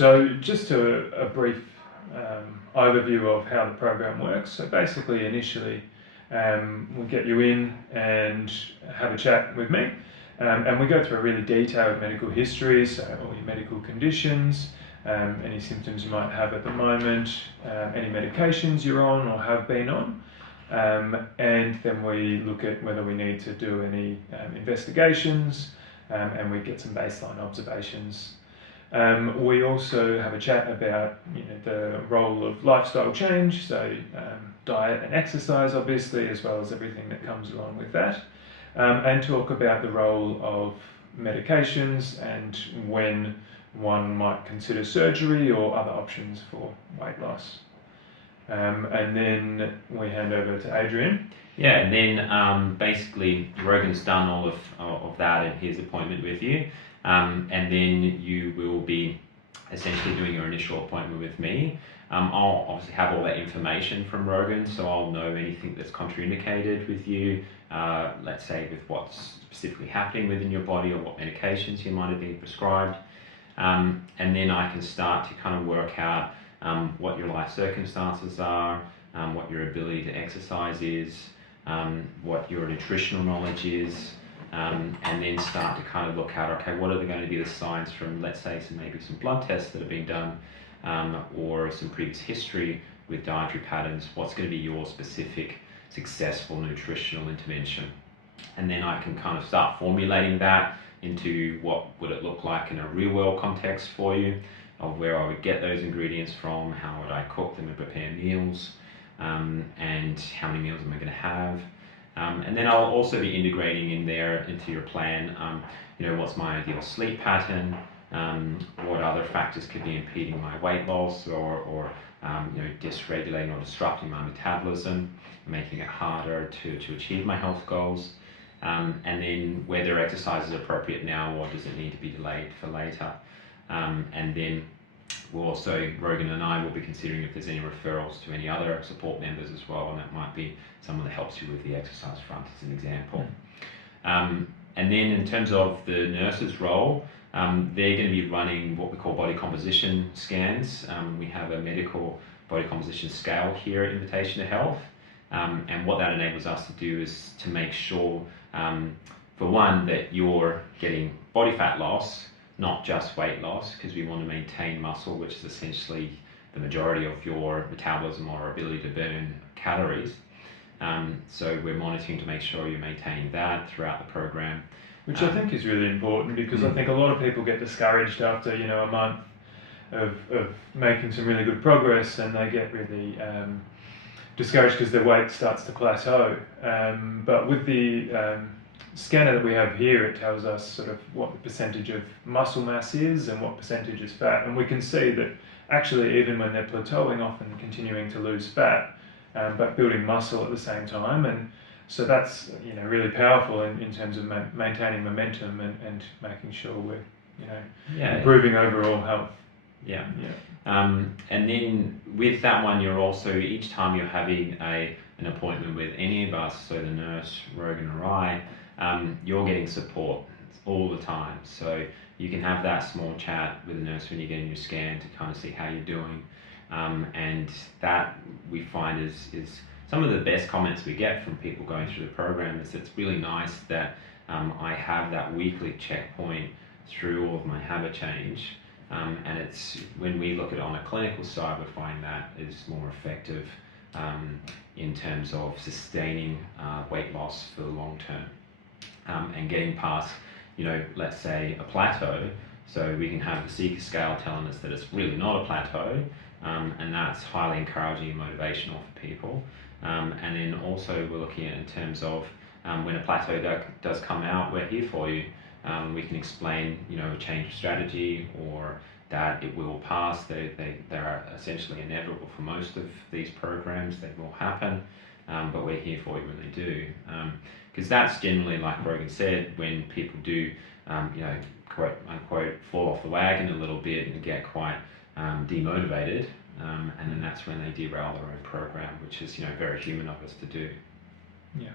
So just a brief overview of how the program works. So basically, initially, we'll get you in and have a chat with me, and we go through a really detailed medical history, so all your medical conditions, any symptoms you might have at the moment, any medications you're on or have been on, and then we look at whether we need to do any investigations, and we get some baseline observations. We also have a chat about the role of lifestyle change, so diet and exercise obviously, as well as everything that comes along with that, and talk about the role of medications and when one might consider surgery or other options for weight loss. And then we hand over to Adrian. Yeah, and then basically Rogan's done all of that in his appointment with you. And then you will be essentially doing your initial appointment with me. I'll obviously have all that information from Rogan, so I'll know anything that's contraindicated with you, let's say with what's specifically happening within your body or what medications you might have been prescribed. And then I can start to kind of work out what your life circumstances are, what your ability to exercise is, what your nutritional knowledge is, and then start to kind of look at, okay, what are going to be the signs from, let's say, maybe some blood tests that have been done, or some previous history with dietary patterns, what's going to be your specific successful nutritional intervention. And then I can kind of start formulating that into what would it look like in a real world context for you, of where I would get those ingredients from, how would I cook them and prepare meals, and how many meals am I going to have. And then I'll also be integrating in there into your plan, what's my ideal sleep pattern, what other factors could be impeding my weight loss or dysregulating or disrupting my metabolism, making it harder to achieve my health goals, and then whether exercise is appropriate now or does it need to be delayed for later. And then we'll also, Rogan and I will be considering if there's any referrals to any other support members as well, and that might be someone that helps you with the exercise front as an example. And then in terms of the nurse's role, they're going to be running what we call body composition scans. We have a medical body composition scale here at Invitation to Health, and what that enables us to do is to make sure, for one, that you're getting body fat loss, not just weight loss, because we want to maintain muscle, which is essentially the majority of your metabolism or ability to burn calories. So we're monitoring to make sure you're maintaining that throughout the program. Which I think is really important, because I think a lot of people get discouraged after a month of making some really good progress, and they get really discouraged because their weight starts to plateau. But with the scanner that we have here, it tells us sort of what the percentage of muscle mass is and what percentage is fat, and we can see that actually even when they're plateauing, often continuing to lose fat, but building muscle at the same time. And so that's really powerful in terms of maintaining momentum and making sure we're improving overall health. Yeah. And then with that one, you're also, each time you're having an appointment with any of us, so the nurse, Rogan or I, you're getting support all the time. So you can have that small chat with the nurse when you're getting your scan to kind of see how you're doing. And that we find is some of the best comments we get from people going through the program is it's really nice that I have that weekly checkpoint through all of my habit change. And it's, when we look at it on a clinical side, we find that is more effective in terms of sustaining weight loss for the long term. And getting past, let's say a plateau, so we can have the Seeker scale telling us that it's really not a plateau, and that's highly encouraging and motivational for people. And then also we're looking at in terms of when a plateau does come out, we're here for you. We can explain, a change of strategy, or that it will pass. They're essentially inevitable for most of these programs. They will happen, but we're here for you when they do. Because that's generally, like Rogan said, when people do, quote unquote, fall off the wagon a little bit and get quite demotivated, and then that's when they derail their own program, which is very human of us to do. Yeah.